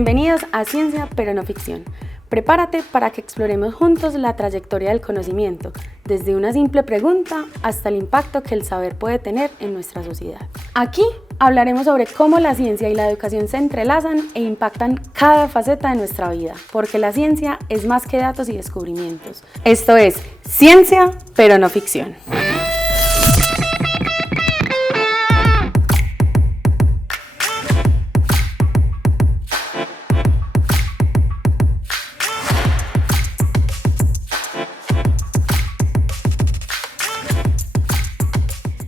Bienvenidos a Ciencia pero no ficción. Prepárate para que exploremos juntos la trayectoria del conocimiento, desde una simple pregunta hasta el impacto que el saber puede tener en nuestra sociedad. Aquí hablaremos sobre cómo la ciencia y la educación se entrelazan e impactan cada faceta de nuestra vida, porque la ciencia es más que datos y descubrimientos. Esto es Ciencia pero no ficción.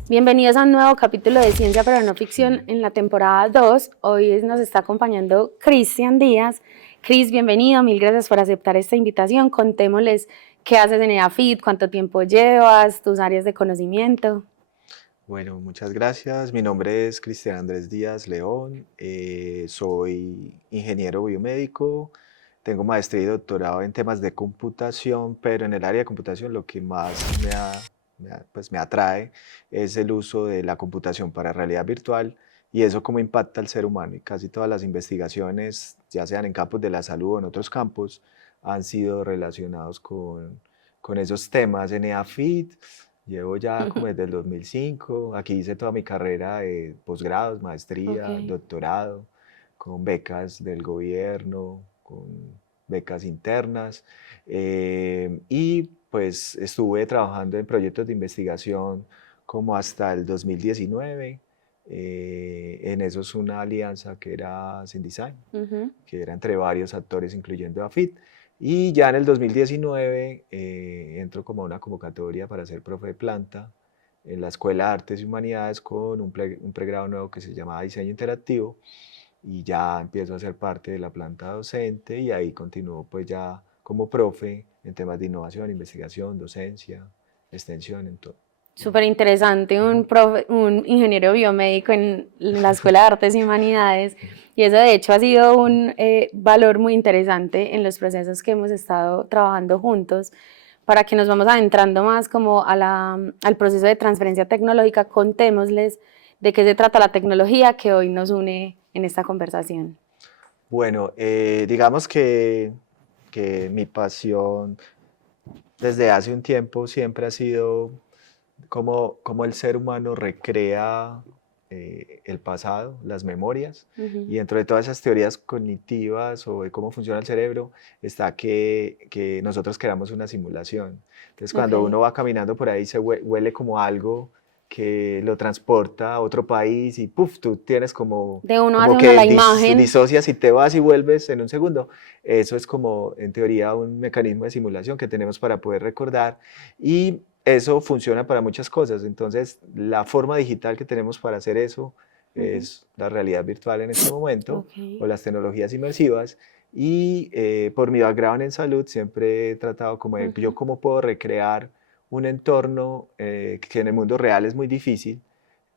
Bienvenidos a un nuevo capítulo de Ciencia pero no ficción en la temporada 2. Hoy nos está acompañando Cristian Díaz. Cris, bienvenido, mil gracias por aceptar esta invitación. Contémosles qué haces en EAFIT, cuánto tiempo llevas, tus áreas de conocimiento. Bueno, muchas gracias. Mi nombre es Cristian Andrés Díaz León. Soy ingeniero biomédico. Tengo maestría y doctorado en temas de computación, pero en el área de computación lo que más me atrae es el uso de la computación para realidad virtual y eso cómo impacta al ser humano. Y casi todas las investigaciones, ya sean en campos de la salud o en otros campos, han sido relacionados con esos temas. En EAFIT llevo ya como desde el 2005. Aquí hice toda mi carrera de posgrados, maestría, doctorado, con becas del gobierno, con becas internas. Y pues estuve trabajando en proyectos de investigación como hasta el 2019. En eso es una alianza que era Syndesign, que era entre varios actores, incluyendo AFIT. Y ya en el 2019 entro como a una convocatoria para ser profe de planta en la Escuela de Artes y Humanidades con un pregrado nuevo que se llama Diseño Interactivo y ya empiezo a ser parte de la planta docente y ahí continúo pues ya como profe en temas de innovación, investigación, docencia, extensión, en todo. Súper interesante, un ingeniero biomédico en la Escuela de Artes y Humanidades, y eso de hecho ha sido un valor muy interesante en los procesos que hemos estado trabajando juntos. Para que nos vamos adentrando más como al proceso de transferencia tecnológica, contémosles de qué se trata la tecnología que hoy nos une en esta conversación. Bueno, digamos que mi pasión desde hace un tiempo siempre ha sido cómo el ser humano recrea el pasado, las memorias, y dentro de todas esas teorías cognitivas o de cómo funciona el cerebro está que nosotros creamos una simulación. Entonces cuando uno va caminando por ahí se huele como algo que lo transporta a otro país y puff, tú tienes como hace la imagen. disocias y te vas y vuelves en un segundo. Eso es como en teoría un mecanismo de simulación que tenemos para poder recordar y eso funciona para muchas cosas. Entonces la forma digital que tenemos para hacer eso es la realidad virtual en este momento o las tecnologías inmersivas. Y por mi background en salud siempre he tratado como de yo cómo puedo recrear un entorno que en el mundo real es muy difícil,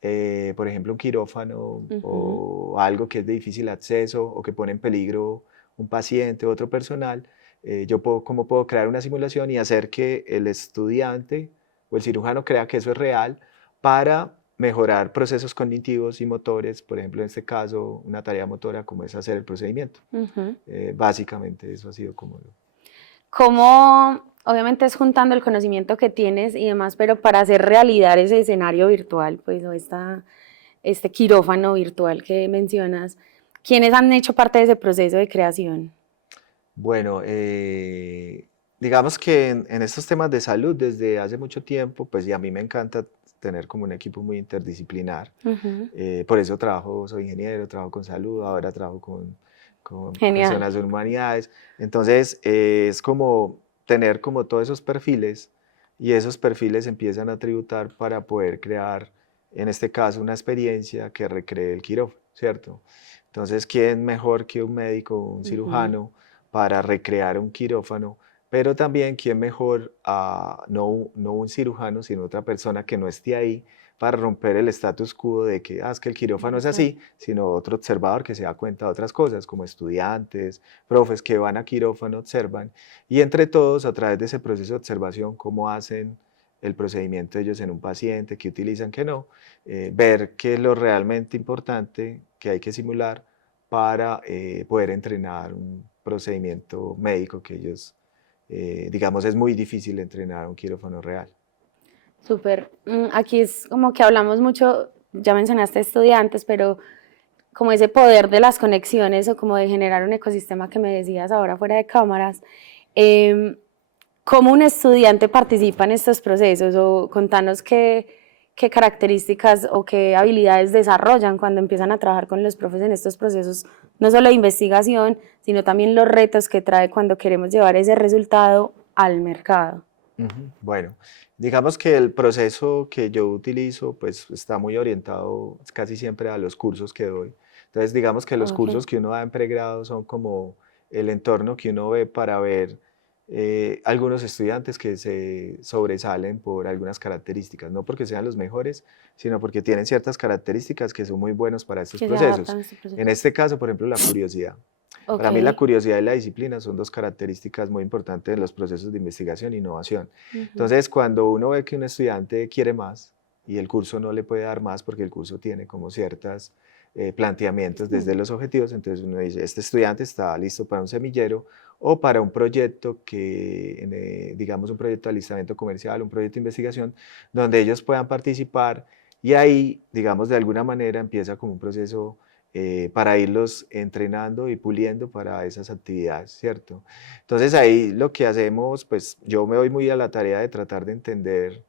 por ejemplo un quirófano o algo que es de difícil acceso o que pone en peligro un paciente u otro personal, cómo puedo crear una simulación y hacer que el estudiante o el cirujano crea que eso es real para mejorar procesos cognitivos y motores, por ejemplo en este caso una tarea motora como es hacer el procedimiento. Básicamente eso ha sido como... ¿Cómo, obviamente es juntando el conocimiento que tienes y demás, pero para hacer realidad ese escenario virtual, pues, o este quirófano virtual que mencionas, ¿quiénes han hecho parte de ese proceso de creación? Bueno, digamos que en estos temas de salud desde hace mucho tiempo, pues y a mí me encanta tener como un equipo muy interdisciplinar. Por eso soy ingeniero, trabajo con salud, ahora trabajo con personas de humanidades. Entonces es como tener como todos esos perfiles y esos perfiles empiezan a tributar para poder crear, en este caso, una experiencia que recree el quirófano, ¿cierto? Entonces, ¿quién mejor que un médico, un cirujano, para recrear un quirófano? Pero también, ¿quién mejor, no un cirujano, sino otra persona que no esté ahí para romper el status quo de que, es que el quirófano es así, sino otro observador que se da cuenta de otras cosas, como estudiantes, profes que van a quirófano, observan, y entre todos, a través de ese proceso de observación, cómo hacen el procedimiento ellos en un paciente, qué utilizan, qué no, ver qué es lo realmente importante que hay que simular para poder entrenar un procedimiento médico que ellos, digamos, es muy difícil entrenar un quirófano real. Súper. Aquí es como que hablamos mucho, ya mencionaste estudiantes, pero como ese poder de las conexiones o como de generar un ecosistema que me decías ahora fuera de cámaras. ¿Cómo un estudiante participa en estos procesos? O contanos qué características o qué habilidades desarrollan cuando empiezan a trabajar con los profes en estos procesos, no solo de investigación, sino también los retos que trae cuando queremos llevar ese resultado al mercado. Bueno, digamos que el proceso que yo utilizo pues está muy orientado casi siempre a los cursos que doy. Entonces digamos que los Ok. cursos que uno da en pregrado son como el entorno que uno ve para ver algunos estudiantes que se sobresalen por algunas características, no porque sean los mejores, sino porque tienen ciertas características que son muy buenos para estos Que se procesos. adaptan a este proceso. En este caso, por ejemplo, la curiosidad. Ok. Para mí la curiosidad y la disciplina son dos características muy importantes en los procesos de investigación e innovación. Ujú. Entonces, cuando uno ve que un estudiante quiere más y el curso no le puede dar más porque el curso tiene como ciertos planteamientos desde los objetivos, entonces uno dice, este estudiante está listo para un semillero o para un proyecto que, digamos, un proyecto de alistamiento comercial, un proyecto de investigación, donde ellos puedan participar y ahí, digamos, de alguna manera empieza como un proceso para irlos entrenando y puliendo para esas actividades, ¿cierto? Entonces ahí lo que hacemos, pues yo me doy muy a la tarea de tratar de entender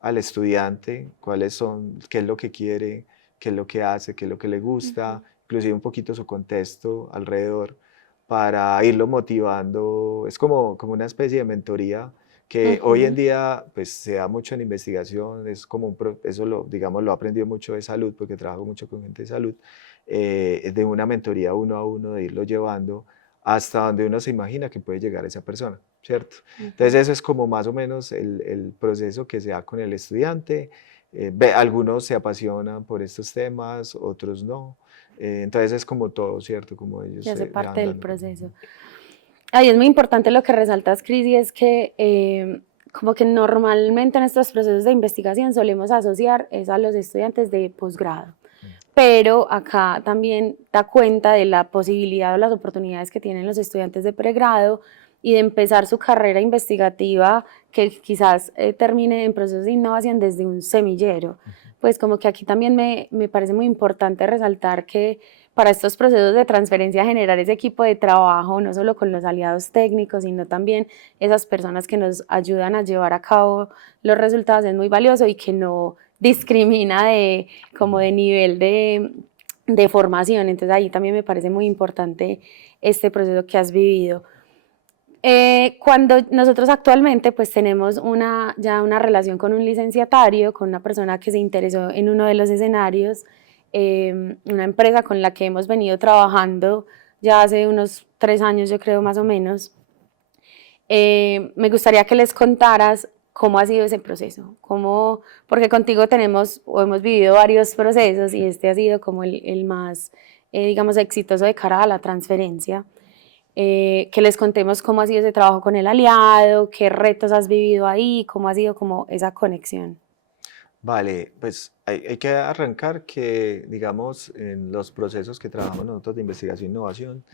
al estudiante cuáles son, qué es lo que quiere, qué es lo que hace, qué es lo que le Ujú. gusta, inclusive un poquito su contexto alrededor, para irlo motivando. Es como una especie de mentoría que hoy en Ujú. día pues se da mucho en investigación, es como eso lo, digamos, lo he aprendido mucho de salud, porque trabajo mucho con gente de salud, de una mentoría uno a uno, de irlo llevando hasta donde uno se imagina que puede llegar esa persona, ¿cierto? Entonces Ujú. eso es como más o menos el proceso que se da con el estudiante. Algunos se apasionan por estos temas, otros no. Entonces es como todo, ¿cierto? Como ellos Que hace se parte van del dando. proceso. Ahí es muy importante lo que resaltas, Cris, y es que como que normalmente en estos procesos de investigación solemos asociar es a los estudiantes de posgrado, pero acá también da cuenta de la posibilidad o las oportunidades que tienen los estudiantes de pregrado y de empezar su carrera investigativa que quizás termine en procesos de innovación desde un semillero. Pues como que aquí también me parece muy importante resaltar que para estos procesos de transferencia generar ese equipo de trabajo, no solo con los aliados técnicos, sino también esas personas que nos ayudan a llevar a cabo los resultados es muy valioso y que no discrimina como de nivel de formación. Entonces ahí también me parece muy importante este proceso que has vivido. Cuando nosotros actualmente pues tenemos ya una relación con un licenciatario, con una persona que se interesó en uno de los escenarios, una empresa con la que hemos venido trabajando ya hace unos 3 años, yo creo más o menos. Me gustaría que les contaras cómo ha sido ese proceso, porque contigo tenemos o hemos vivido varios procesos y este ha sido como el más, digamos, exitoso de cara a la transferencia. Que les contemos cómo ha sido ese trabajo con el aliado, qué retos has vivido ahí, cómo ha sido como esa conexión. Vale, pues hay que arrancar que, digamos, en los procesos que trabajamos nosotros de investigación e innovación,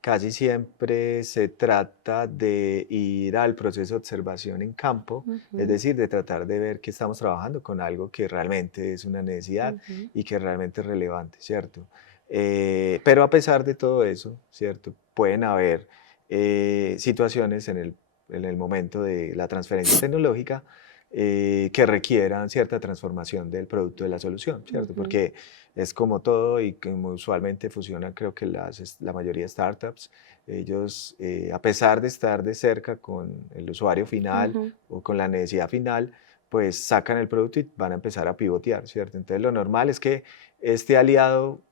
casi siempre se trata de ir al proceso de observación en campo, es Ujú. decir, de tratar de ver que estamos trabajando con algo que realmente es una necesidad Ujú. y que realmente es relevante, ¿cierto? Pero a pesar de todo eso, ¿cierto? Pueden haber situaciones en el momento de la transferencia tecnológica que requieran cierta transformación del producto de la solución, ¿cierto? Ujú. Porque es como todo y como usualmente funcionan, creo que la mayoría de startups, ellos, a pesar de estar de cerca con el usuario final Ujú. o con la necesidad final, pues sacan el producto y van a empezar a pivotear, ¿cierto? Entonces lo normal es que este aliado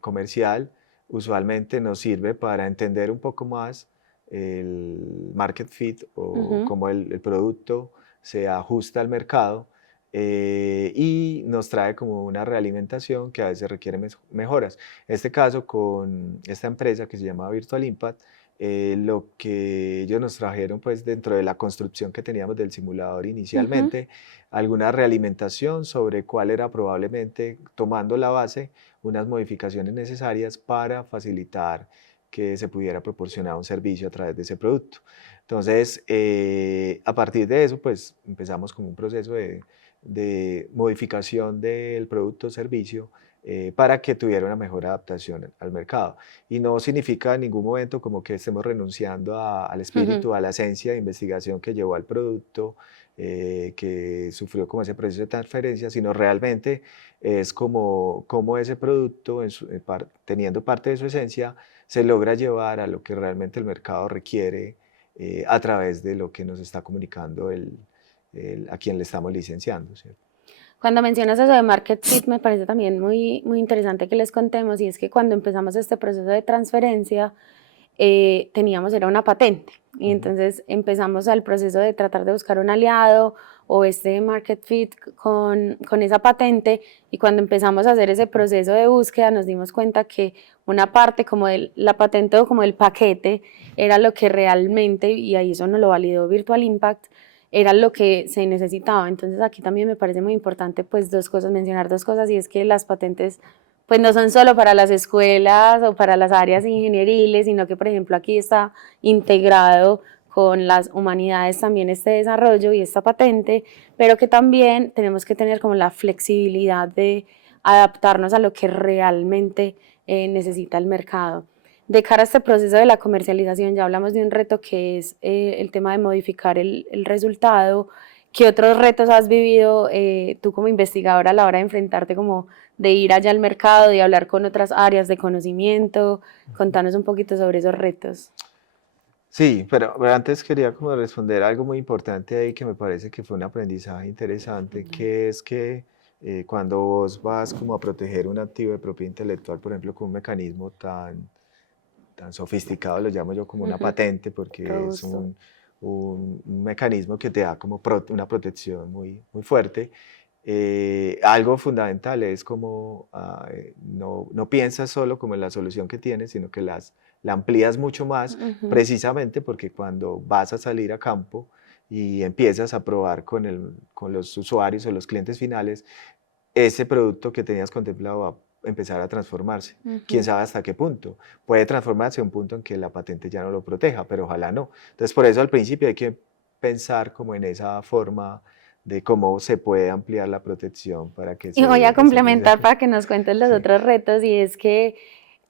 comercial usualmente nos sirve para entender un poco más el market fit o Ujú. cómo el producto se ajusta al mercado y nos trae como una realimentación que a veces requiere mejoras. En este caso, con esta empresa que se llama Virtual Impact, lo que ellos nos trajeron pues dentro de la construcción que teníamos del simulador Ujú. inicialmente, alguna realimentación sobre cuál era probablemente, tomando la base, unas modificaciones necesarias para facilitar que se pudiera proporcionar un servicio a través de ese producto. Entonces, a partir de eso, pues empezamos como un proceso de modificación del producto o servicio para que tuviera una mejor adaptación al mercado. Y no significa en ningún momento como que estemos renunciando al Ujú. espíritu, a la esencia de investigación que llevó al producto, que sufrió como ese proceso de transferencia, sino realmente es como ese producto, teniendo parte de su esencia, se logra llevar a lo que realmente el mercado requiere a través de lo que nos está comunicando a quien le estamos licenciando, ¿cierto? Cuando mencionas eso de Market Fit, me parece también muy, muy interesante que les contemos, y es que cuando empezamos este proceso de transferencia, teníamos, era una patente, y Ujú. entonces empezamos al proceso de tratar de buscar un aliado o este Market Fit con esa patente, y cuando empezamos a hacer ese proceso de búsqueda nos dimos cuenta que una parte como de la patente o como el paquete era lo que realmente, y ahí eso nos lo validó Virtual Impact, era lo que se necesitaba. Entonces aquí también me parece muy importante pues dos cosas, mencionar dos cosas, y es que las patentes pues no son solo para las escuelas o para las áreas ingenieriles, sino que por ejemplo aquí está integrado con las humanidades también este desarrollo y esta patente, pero que también tenemos que tener como la flexibilidad de adaptarnos a lo que realmente necesita el mercado. De cara a este proceso de la comercialización, ya hablamos de un reto que es el tema de modificar el resultado. ¿Qué otros retos has vivido tú como investigadora a la hora de enfrentarte como de ir allá al mercado, de hablar con otras áreas de conocimiento? Contanos un poquito sobre esos retos. Sí, pero antes quería como responder algo muy importante ahí que me parece que fue un aprendizaje interesante, que es que cuando vos vas como a proteger un activo de propiedad intelectual, por ejemplo, con un mecanismo tan sofisticado, lo llamo yo como una Ujú. patente, porque es Robusto. un mecanismo que te da como una protección muy fuerte. Algo fundamental es como no piensas solo como en la solución que tienes, sino que la amplías mucho más, Ujú. precisamente porque cuando vas a salir a campo y empiezas a probar con los usuarios o los clientes finales, ese producto que tenías contemplado va a empezar a transformarse. Quién Ujú. sabe hasta qué punto. Puede transformarse a un punto en que la patente ya no lo proteja, pero ojalá no. Entonces, por eso al principio hay que pensar como en esa forma de cómo se puede ampliar la protección para que Y se voy a dé ese complementar para que nos cuentes los Sí. otros retos, y es que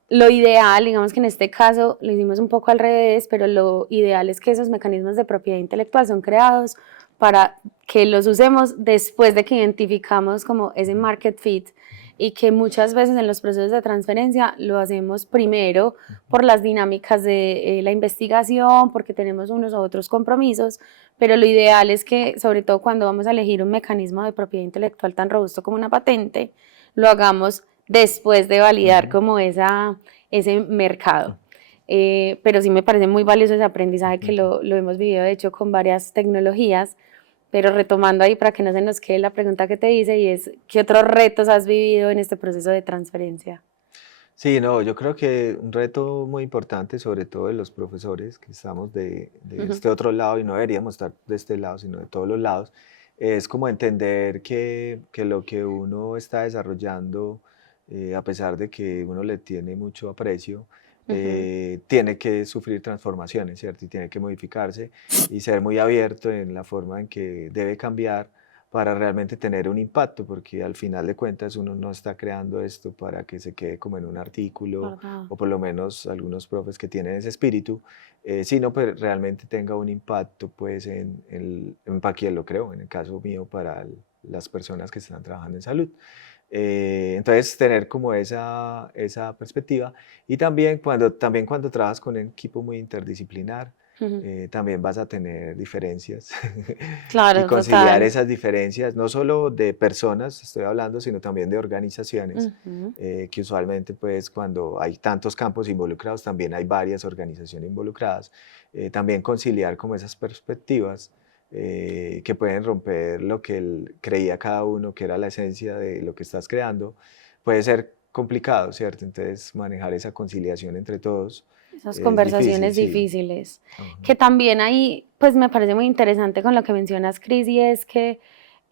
lo ideal, digamos que en este caso lo hicimos un poco al revés, pero lo ideal es que esos mecanismos de propiedad intelectual son creados para que los usemos después de que identificamos como ese Ujú, market fit, y que muchas veces en los procesos de transferencia lo hacemos primero ujú. por las dinámicas de la investigación, porque tenemos unos u otros compromisos, pero lo ideal es que, sobre todo cuando vamos a elegir un mecanismo de propiedad intelectual tan robusto como una patente, lo hagamos después de validar Ujú, como ese mercado. Pero sí me parece muy valioso ese aprendizaje que ujú. lo hemos vivido, de hecho, con varias tecnologías. Pero retomando ahí para que no se nos quede la pregunta que te hice, y es, ¿qué otros retos has vivido en este proceso de transferencia? Sí, no, yo creo que un reto muy importante, sobre todo de los profesores que estamos de este otro lado y no deberíamos estar de este lado, sino de todos los lados, es como entender que lo que uno está desarrollando, a pesar de que uno le tiene mucho aprecio, Ujú. tiene que sufrir transformaciones, ¿cierto? Y tiene que modificarse y ser muy abierto en la forma en que debe cambiar para realmente tener un impacto, porque al final de cuentas uno no está creando esto para que se quede como en un artículo, ¿Verdad? o por lo menos algunos profes que tienen ese espíritu, sino pues realmente tenga un impacto pues para quien lo creo, en el caso mío, para las personas que están trabajando en salud. Entonces, tener como esa perspectiva y también cuando trabajas con un equipo muy interdisciplinar, Ujú. también vas a tener diferencias y Claro, conciliar total. esas diferencias, no solo de personas, estoy hablando, sino también de organizaciones, Ujú. que usualmente pues cuando hay tantos campos involucrados, también hay varias organizaciones involucradas, también conciliar como esas perspectivas que pueden romper lo que creía cada uno que era la esencia de lo que estás creando, puede ser complicado, ¿cierto? Entonces manejar esa conciliación entre todos. Esas es difícil, conversaciones sí. difíciles. Ujú. Que también ahí, pues me parece muy interesante con lo que mencionas, Cris, y es que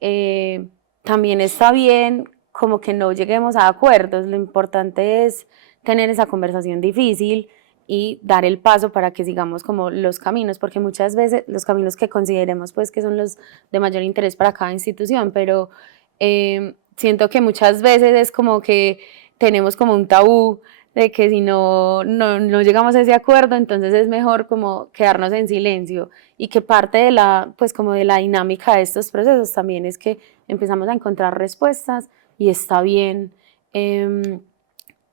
eh, también está bien como que no lleguemos a acuerdos. Lo importante es tener esa conversación difícil y dar el paso para que sigamos como los caminos, porque muchas veces los caminos que consideremos pues que son los de mayor interés para cada institución, pero siento que muchas veces es como que tenemos como un tabú de que si no llegamos a ese acuerdo, entonces es mejor como quedarnos en silencio y que parte de la, pues como de la dinámica de estos procesos también es que empezamos a encontrar respuestas y está bien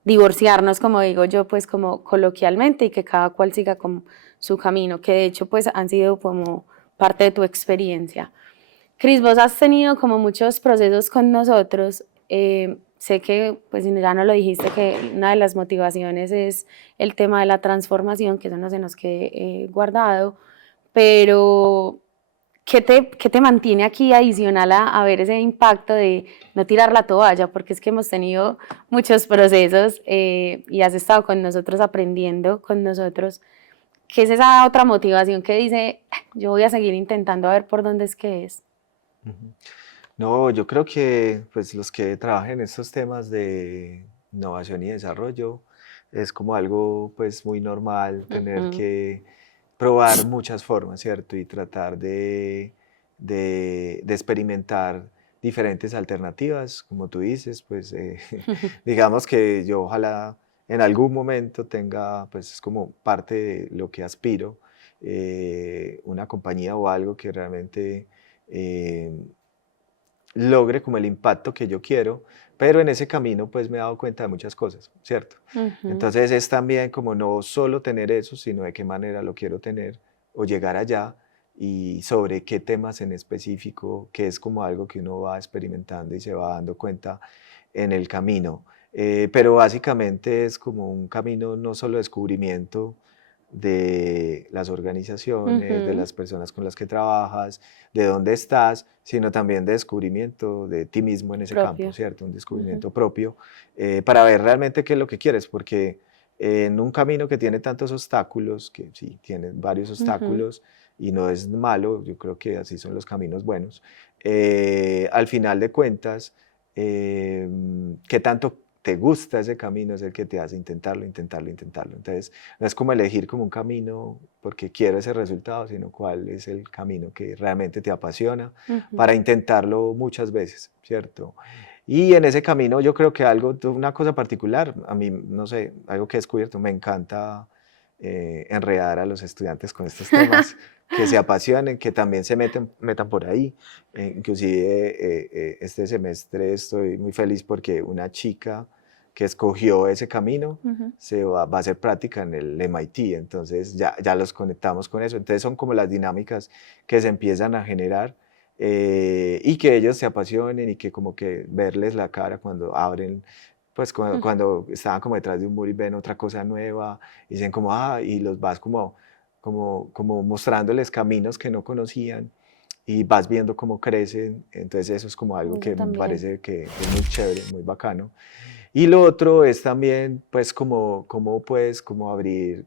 divorciarnos, como digo yo, pues como coloquialmente y que cada cual siga como su camino, que de hecho pues han sido como parte de tu experiencia. Cris, vos has tenido como muchos procesos con nosotros. Sé que, pues ya no lo dijiste, que una de las motivaciones es el tema de la transformación, que eso no se nos quede guardado, pero ¿qué te mantiene aquí adicional a ver ese impacto de no tirar la toalla? Porque es que hemos tenido muchos procesos y has estado con nosotros aprendiendo con nosotros. ¿Qué es esa otra motivación que dice, yo voy a seguir intentando a ver por dónde es que es? Ujú. No, yo creo que pues los que trabajan en estos temas de innovación y desarrollo es como algo pues muy normal tener Ujú. que probar muchas formas, ¿cierto? Y tratar de experimentar diferentes alternativas, como tú dices, pues digamos que yo ojalá en algún momento tenga, pues es como parte de lo que aspiro, una compañía o algo que realmente eh, logre como el impacto que yo quiero, pero en ese camino pues me he dado cuenta de muchas cosas, ¿cierto? Ujú. Entonces es también como no solo tener eso, sino de qué manera lo quiero tener o llegar allá y sobre qué temas en específico, que es como algo que uno va experimentando y se va dando cuenta en el camino. Pero básicamente es como un camino no solo de descubrimiento de las organizaciones, de Ujú. las personas con las que trabajas, de dónde estás, sino también de descubrimiento de ti mismo en ese campo, Propio. ¿cierto? Un Ujú. descubrimiento propio para ver realmente qué es lo que quieres, porque en un camino que tiene tantos obstáculos, que sí, tiene varios Ujú. obstáculos y no es malo, yo creo que así son los caminos buenos, al final de cuentas, qué tanto te gusta ese camino es el que te hace intentarlo, intentarlo, intentarlo. Entonces, no es como elegir como un camino porque quiero ese resultado, sino cuál es el camino que realmente te apasiona para Ujú. intentarlo muchas veces, ¿cierto? Y en ese camino yo creo que algo, una cosa particular, a mí, no sé, algo que he descubierto, me encanta enredar a los estudiantes con estos temas, que se apasionen, que también se metan por ahí. Inclusive este semestre estoy muy feliz porque una chica que escogió ese camino Ujú. va a hacer práctica en el MIT, entonces ya los conectamos con eso. Entonces son como las dinámicas que se empiezan a generar y que ellos se apasionen y que como que verles la cara cuando abren, pues cuando estaban como detrás de un muro y ven otra cosa nueva, y dicen como, ah, y los vas como mostrándoles caminos que no conocían y vas viendo cómo crecen, entonces eso es como algo Eso que me también. parece que es muy chévere, muy bacano. Y lo otro es también, pues, como puedes como abrir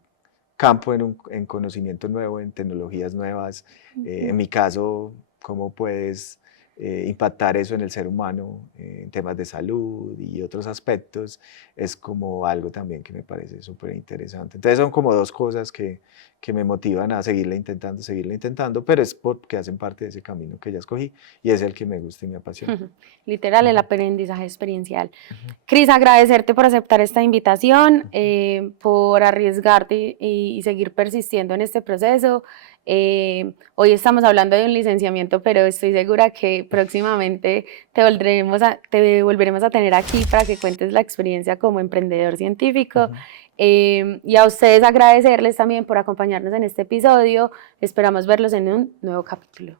campo en conocimiento nuevo, en tecnologías nuevas. En Ujú. mi caso, cómo puedes impactar eso en el ser humano, en temas de salud y otros aspectos, es como algo también que me parece súper interesante. Entonces son como dos cosas que me motivan a seguirle intentando, pero es porque hacen parte de ese camino que ya escogí y es el que me gusta y me apasiona. Literal, el Ujú, aprendizaje experiencial. ujú, Cris, agradecerte por aceptar esta invitación, por arriesgarte y seguir persistiendo en este proceso. Hoy estamos hablando de un licenciamiento, pero estoy segura que próximamente te volveremos a tener aquí para que cuentes la experiencia como emprendedor científico. ujú. Y a ustedes agradecerles también por acompañarnos en este episodio. Esperamos verlos en un nuevo capítulo.